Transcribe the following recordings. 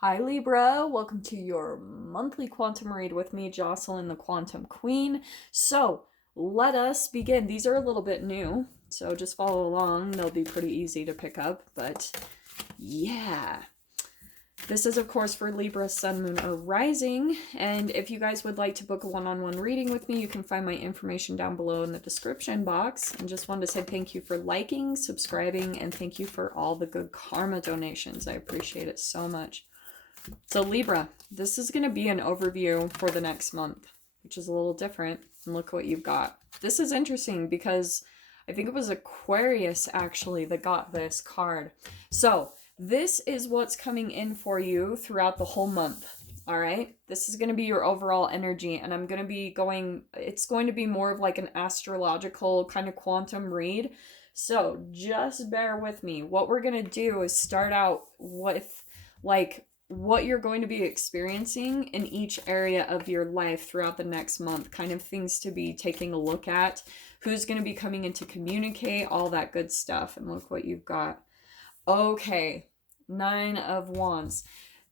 Hi Libra, welcome to your monthly quantum read with me, Jocelyn the Quantum Queen. So let us begin. These are a little bit new, so just follow along. They'll be pretty easy to pick up, but yeah. This is, of course, for Libra, Sun, Moon, or Rising. And if you guys would like to book a one-on-one reading with me, you can find my information down below in the description box. And just wanted to say thank you for liking, subscribing, and thank you for all the good karma donations. I appreciate it so much. So Libra, this is going to be an overview for the next month, which is a little different. And look what you've got. This is interesting because I think it was Aquarius actually that got this card. So this is what's coming in for you throughout the whole month. All right. This is going to be your overall energy, and I'm going to be it's going to be more of like an astrological kind of quantum read. So just bear with me. What we're going to do is start out with like what you're going to be experiencing in each area of your life throughout the next month, kind of things to be taking a look at, who's going to be coming in to communicate, all that good stuff. And look what you've got. Okay, 9 of Wands.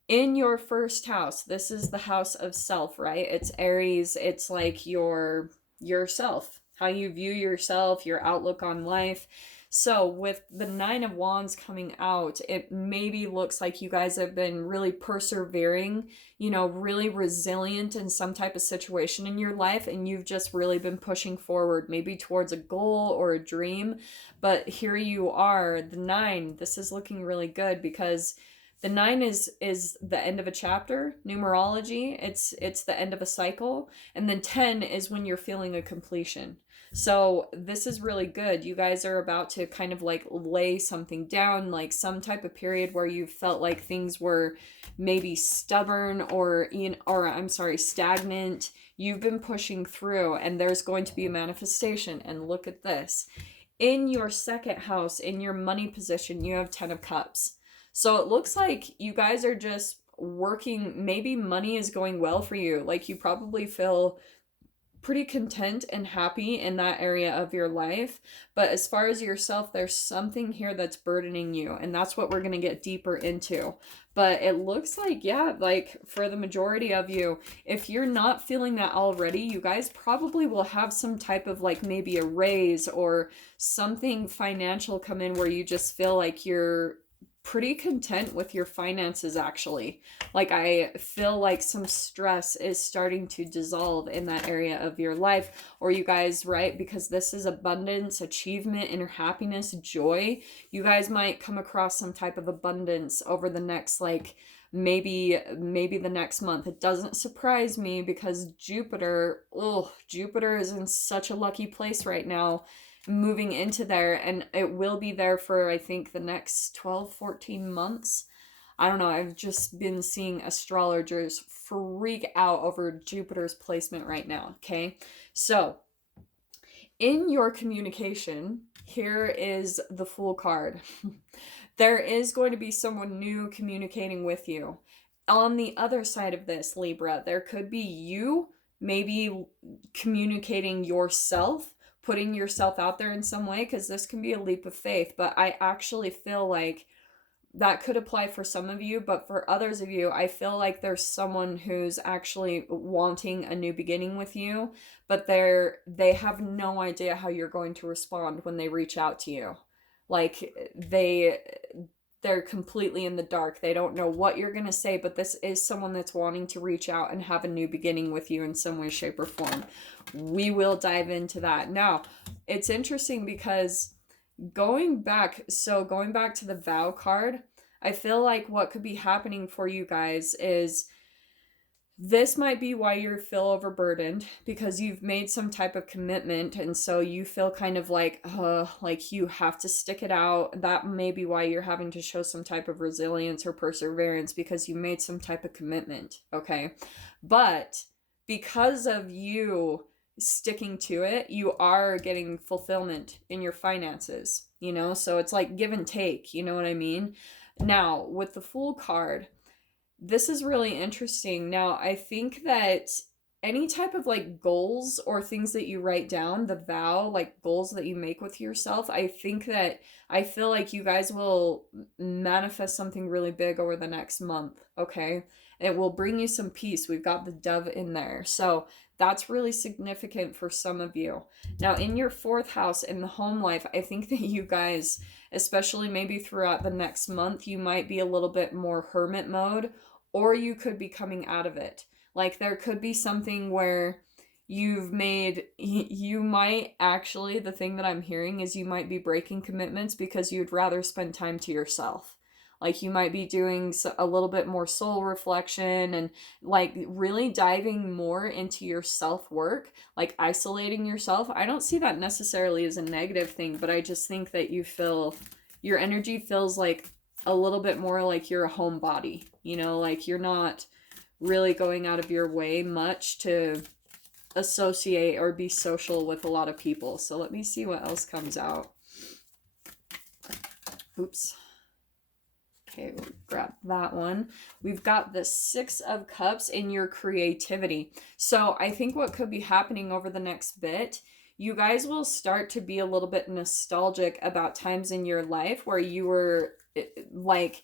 In your first house, this is the house of self, right? It's Aries. It's like yourself, how you view yourself, your outlook on life. So with the 9 of Wands coming out, it maybe looks like you guys have been really persevering, really resilient in some type of situation in your life, and you've just really been pushing forward, maybe towards a goal or a dream. But here you are, the 9, this is looking really good because the 9 is the end of a chapter, numerology. It's the end of a cycle. And then 10 is when you're feeling a completion. So this is really good. You guys are about to kind of like lay something down, like some type of period where you felt like things were maybe stubborn or stagnant. You've been pushing through, and there's going to be a manifestation. And look at this. In your second house, in your money position, you have 10 of Cups. So it looks like you guys are just working. Maybe money is going well for you. Like you probably feel pretty content and happy in that area of your life. But as far as yourself, there's something here that's burdening you. And that's what we're going to get deeper into. But it looks like, yeah, like for the majority of you, if you're not feeling that already, you guys probably will have some type of like maybe a raise or something financial come in where you just feel like you're pretty content with your finances actually. Like I feel like some stress is starting to dissolve in that area of your life, or you guys, right? Because this is abundance, achievement, inner happiness, joy. You guys might come across some type of abundance over the next like maybe the next month. It doesn't surprise me because Jupiter is in such a lucky place right now, moving into there, and it will be there for I think the next 12-14 months. I don't know, I've just been seeing astrologers freak out over Jupiter's placement right now. Okay, so in your communication, here is the Fool card. There is going to be someone new communicating with you. On the other side of this, Libra, there could be you maybe communicating yourself, putting yourself out there in some way, because this can be a leap of faith. But I actually feel like that could apply for some of you, but for others of you, I feel like there's someone who's actually wanting a new beginning with you, but they have no idea how you're going to respond when they reach out to you. Like they're completely in the dark. They don't know what you're going to say, but this is someone that's wanting to reach out and have a new beginning with you in some way, shape, or form. We will dive into that. Now, it's interesting because going back to the Vow card, I feel like what could be happening for you guys is this might be why you feel overburdened, because you've made some type of commitment, and so you feel kind of like you have to stick it out. That may be why you're having to show some type of resilience or perseverance, because you made some type of commitment, okay? But because of you sticking to it, you are getting fulfillment in your finances, so it's like give and take, you know what I mean? Now, with the Fool card, this is really interesting. Now, I think that any type of like goals or things that you write down, the vow, like goals that you make with yourself, I feel like you guys will manifest something really big over the next month, okay? It will bring you some peace. We've got the dove in there. So that's really significant for some of you. Now, in your fourth house, in the home life, I think that you guys, especially maybe throughout the next month, you might be a little bit more hermit mode, or you could be coming out of it. Like there could be something where you might actually, the thing that I'm hearing is you might be breaking commitments because you'd rather spend time to yourself. Like you might be doing a little bit more soul reflection and like really diving more into your self work, like isolating yourself. I don't see that necessarily as a negative thing, but I just think that your energy feels like a little bit more like you're a homebody, like you're not really going out of your way much to associate or be social with a lot of people. So let me see what else comes out. Oops. Okay, we'll grab that one. We've got the Six of Cups in your creativity. So I think what could be happening over the next bit, you guys will start to be a little bit nostalgic about times in your life where you were like,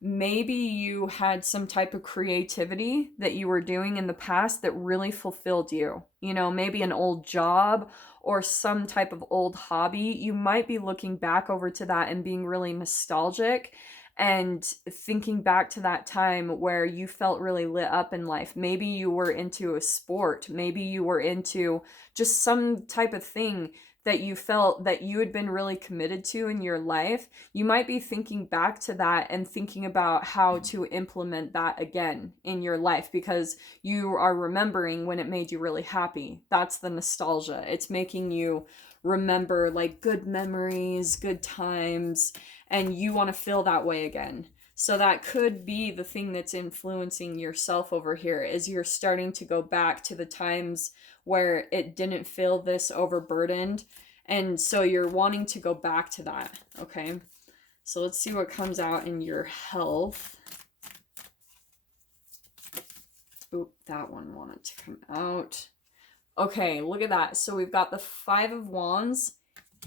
maybe you had some type of creativity that you were doing in the past that really fulfilled you. Maybe an old job or some type of old hobby. You might be looking back over to that and being really nostalgic and thinking back to that time where you felt really lit up in life. Maybe you were into a sport. Maybe you were into just some type of thing that you felt that you had been really committed to in your life. You might be thinking back to that and thinking about how to implement that again in your life because you are remembering when it made you really happy. That's the nostalgia. It's making you remember like good memories, good times, and you want to feel that way again. So that could be the thing that's influencing yourself over here, is you're starting to go back to the times where it didn't feel this overburdened. And so you're wanting to go back to that, okay? So let's see what comes out in your health. Oop, that one wanted to come out. Okay, look at that. So we've got the Five of Wands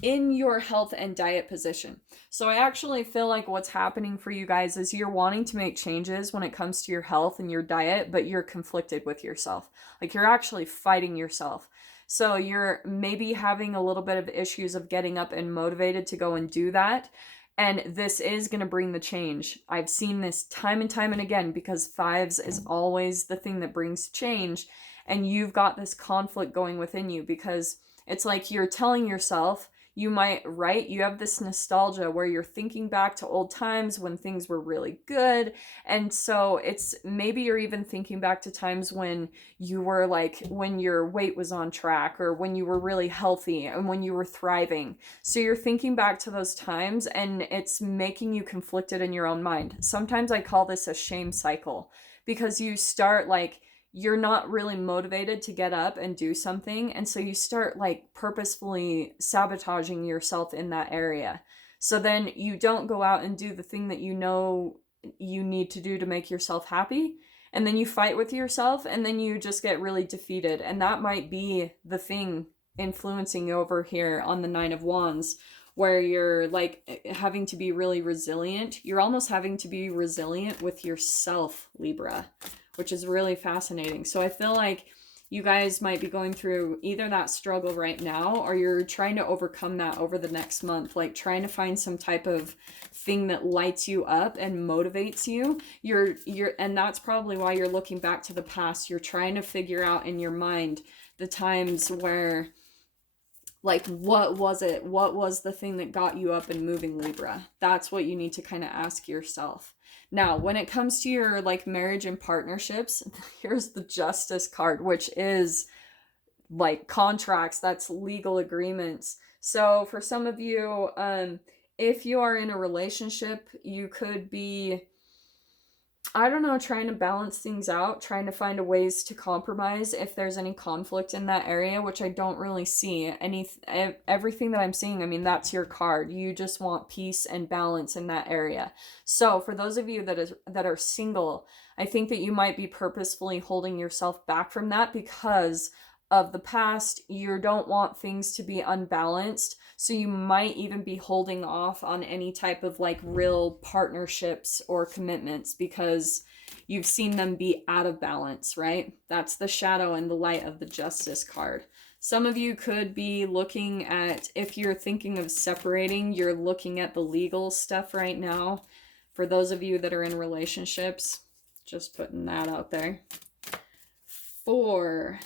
in your health and diet position. So I actually feel like what's happening for you guys is you're wanting to make changes when it comes to your health and your diet, but you're conflicted with yourself. Like you're actually fighting yourself. So you're maybe having a little bit of issues of getting up and motivated to go and do that. And this is going to bring the change. I've seen this time and time and again because fives is always the thing that brings change. And you've got this conflict going within you because it's like you're telling yourself, you might, right? You have this nostalgia where you're thinking back to old times when things were really good. And so it's maybe you're even thinking back to times when you were like, when your weight was on track or when you were really healthy and when you were thriving. So you're thinking back to those times and it's making you conflicted in your own mind. Sometimes I call this a shame cycle because you start like, you're not really motivated to get up and do something. And so you start like purposefully sabotaging yourself in that area. So then you don't go out and do the thing that you know you need to do to make yourself happy. And then you fight with yourself and then you just get really defeated. And that might be the thing influencing you over here on the Nine of Wands, where you're like having to be really resilient. You're almost having to be resilient with yourself, Libra, which is really fascinating. So I feel like you guys might be going through either that struggle right now or you're trying to overcome that over the next month, like trying to find some type of thing that lights you up and motivates you. And that's probably why you're looking back to the past. You're trying to figure out in your mind the times where, like, what was it? What was the thing that got you up and moving, Libra? That's what you need to kind of ask yourself. Now, when it comes to your like marriage and partnerships, here's the Justice card, which is like contracts, that's legal agreements. So for some of you, if you are in a relationship, you could be I don't know, trying to balance things out, trying to find a ways to compromise if there's any conflict in that area, which I don't really see. Everything that I'm seeing, I mean, that's your card. You just want peace and balance in that area. So for those of you that are single, I think that you might be purposefully holding yourself back from that because of the past. You don't want things to be unbalanced. So you might even be holding off on any type of like real partnerships or commitments because you've seen them be out of balance, right? That's the shadow and the light of the Justice card. Some of you could be looking at, if you're thinking of separating, you're looking at the legal stuff right now. For those of you that are in relationships, just putting that out there. For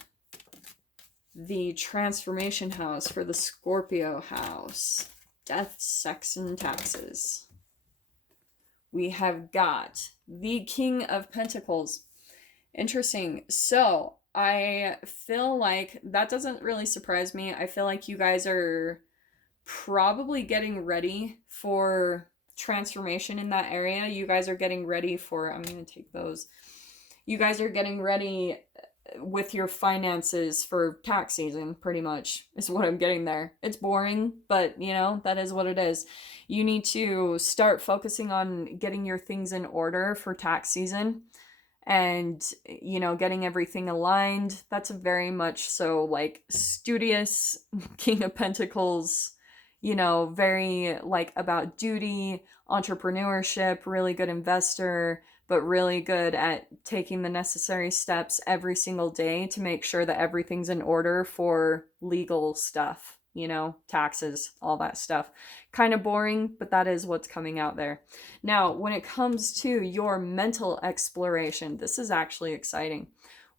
the transformation house, for the Scorpio house, death, sex, and taxes, we have got the King of Pentacles. Interesting. So I feel like that doesn't really surprise me. I feel like you guys are probably getting ready for transformation in that area. You guys are getting ready for, I'm going to take those. You guys are getting ready with your finances for tax season, pretty much, is what I'm getting there. It's boring, but you know, that is what it is. You need to start focusing on getting your things in order for tax season and, you know, getting everything aligned. That's a very much so like studious King of Pentacles, you know, very like about duty, entrepreneurship, really good investor, but really good at taking the necessary steps every single day to make sure that everything's in order for legal stuff, you know, taxes, all that stuff. Kind of boring, but that is what's coming out there. Now, when it comes to your mental exploration, this is actually exciting.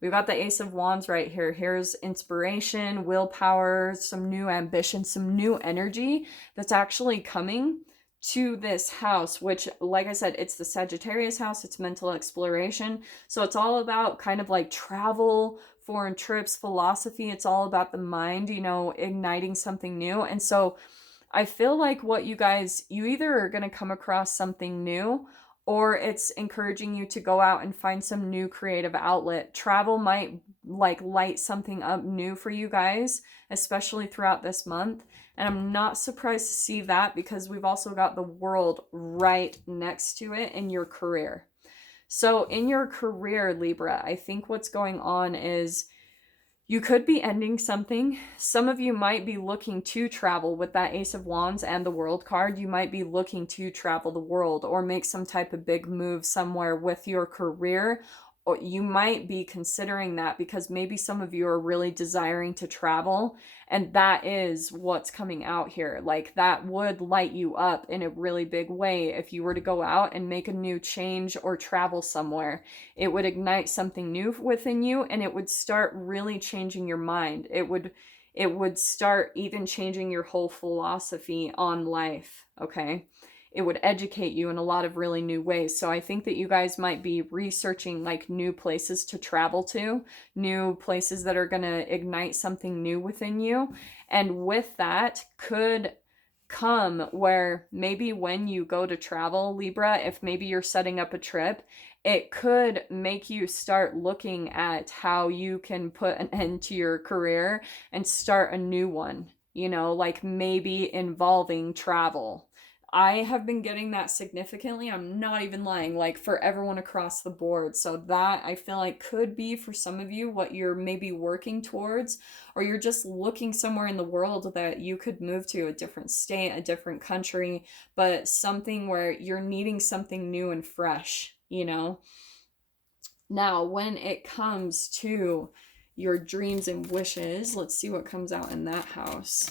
We've got the Ace of Wands right here. Here's inspiration, willpower, some new ambition, some new energy that's actually coming to this house, which, like I said, it's the Sagittarius house. It's mental exploration. So it's all about kind of like travel, foreign trips, philosophy. It's all about the mind, you know, igniting something new. And so I feel like what you guys, you either are going to come across something new, or it's encouraging you to go out and find some new creative outlet. Travel might like light something up new for you guys, especially throughout this month. And I'm not surprised to see that because we've also got the World right next to it in your career. So in your career, Libra, I think what's going on is you could be ending something. Some of you might be looking to travel with that Ace of Wands and the World card. You might be looking to travel the world or make some type of big move somewhere with your career. Or you might be considering that because maybe some of you are really desiring to travel, and that is what's coming out here. Like that would light you up in a really big way if you were to go out and make a new change or travel somewhere. It would ignite something new within you, and it would start really changing your mind. It would start even changing your whole philosophy on life, okay? It would educate you in a lot of really new ways. So I think that you guys might be researching like new places to travel to, new places that are going to ignite something new within you. And with that could come where maybe when you go to travel, Libra, if maybe you're setting up a trip, it could make you start looking at how you can put an end to your career and start a new one, you know, like maybe involving travel. I have been getting that significantly. I'm not even lying, like for everyone across the board. So that I feel like could be for some of you what you're maybe working towards, or you're just looking somewhere in the world that you could move to, a different state, a different country, but something where you're needing something new and fresh, you know? Now, when it comes to your dreams and wishes, let's see what comes out in that house.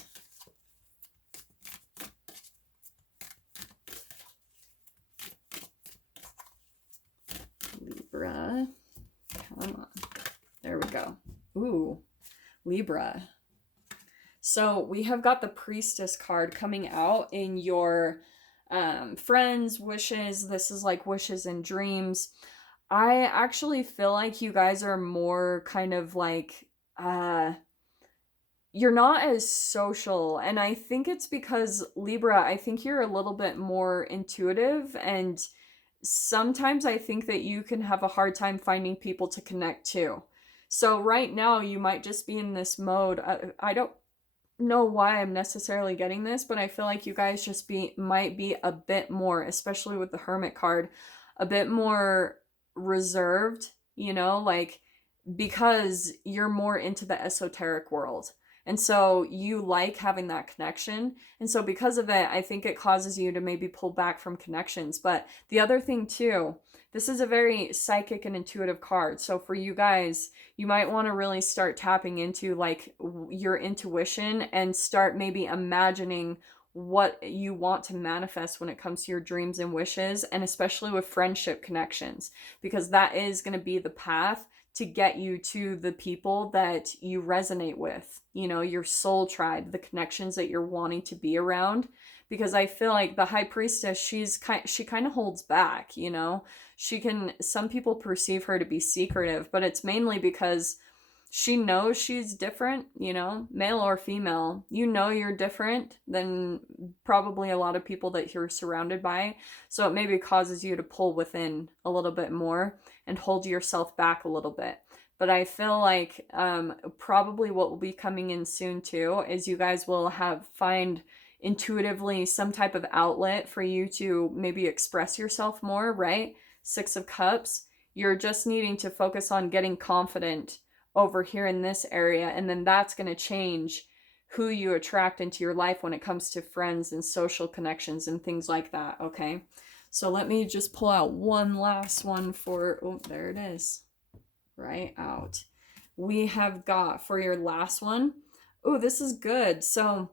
Libra, come on, there we go. Ooh, Libra. So we have got the Priestess card coming out in your friends, wishes. This is like wishes and dreams. I actually feel like you guys are more kind of like, you're not as social. And I think it's because Libra, I think you're a little bit more intuitive and sometimes I think that you can have a hard time finding people to connect to. So right now you might just be in this mode. I don't know why I'm necessarily getting this, but I feel like you guys just might be a bit more, especially with the Hermit card, a bit more reserved, you know, like because you're more into the esoteric world. And so you like having that connection. And so because of it, I think it causes you to maybe pull back from connections. But the other thing too, this is a very psychic and intuitive card. So for you guys, you might want to really start tapping into like your intuition and start maybe imagining what you want to manifest when it comes to your dreams and wishes, and especially with friendship connections, because that is going to be the path to get you to the people that you resonate with, you know, your soul tribe, the connections that you're wanting to be around. Because I feel like the high priestess, she kind of holds back, you know. Some people perceive her to be secretive, but it's mainly because she knows she's different, you know, male or female. You know you're different than probably a lot of people that you're surrounded by. So it maybe causes you to pull within a little bit more and hold yourself back a little bit. But I feel like probably what will be coming in soon too is you guys will find intuitively some type of outlet for you to maybe express yourself more, right? Six of Cups. You're just needing to focus on getting confident over here in this area, and then that's going to change who you attract into your life when it comes to friends and social connections and things like that. Okay, so let me just pull out one last one for, oh, there it is, right out. We have got for your last one, oh, this is good. So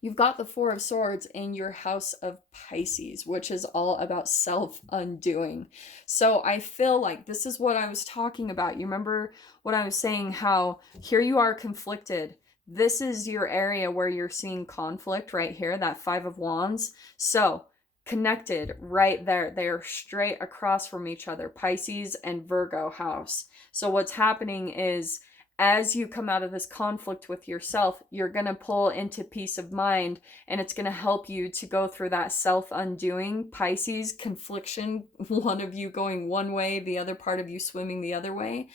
you've got the Four of Swords in your house of Pisces, which is all about self-undoing. So I feel like this is what I was talking about. You remember what I was saying, how here you are conflicted. This is your area where you're seeing conflict right here, that Five of Wands. So connected right there. They are straight across from each other, Pisces and Virgo house. So what's happening is, as you come out of this conflict with yourself, you're going to pull into peace of mind, and it's going to help you to go through that self-undoing Pisces confliction, one of you going one way, the other part of you swimming the other way.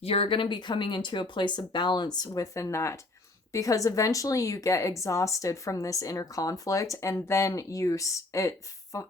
You're going to be coming into a place of balance within that, because eventually you get exhausted from this inner conflict, and then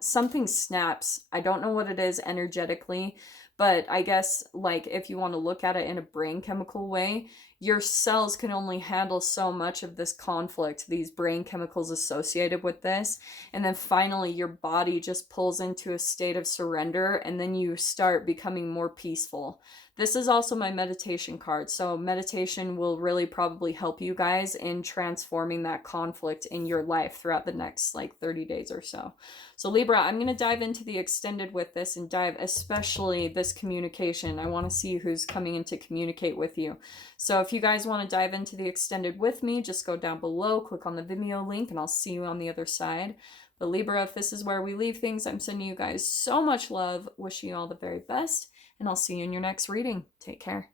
something snaps. I don't know what it is energetically, but I guess, like, if you want to look at it in a brain chemical way, your cells can only handle so much of this conflict, these brain chemicals associated with this. And then finally, your body just pulls into a state of surrender, and then you start becoming more peaceful. This is also my meditation card. So meditation will really probably help you guys in transforming that conflict in your life throughout the next like 30 days or so. So Libra, I'm going to dive into the extended with this, and dive especially this communication. I want to see who's coming in to communicate with you. So if you guys want to dive into the extended with me, just go down below, click on the Vimeo link, and I'll see you on the other side. But Libra, if this is where we leave things, I'm sending you guys so much love, wishing you all the very best, and I'll see you in your next reading. Take care.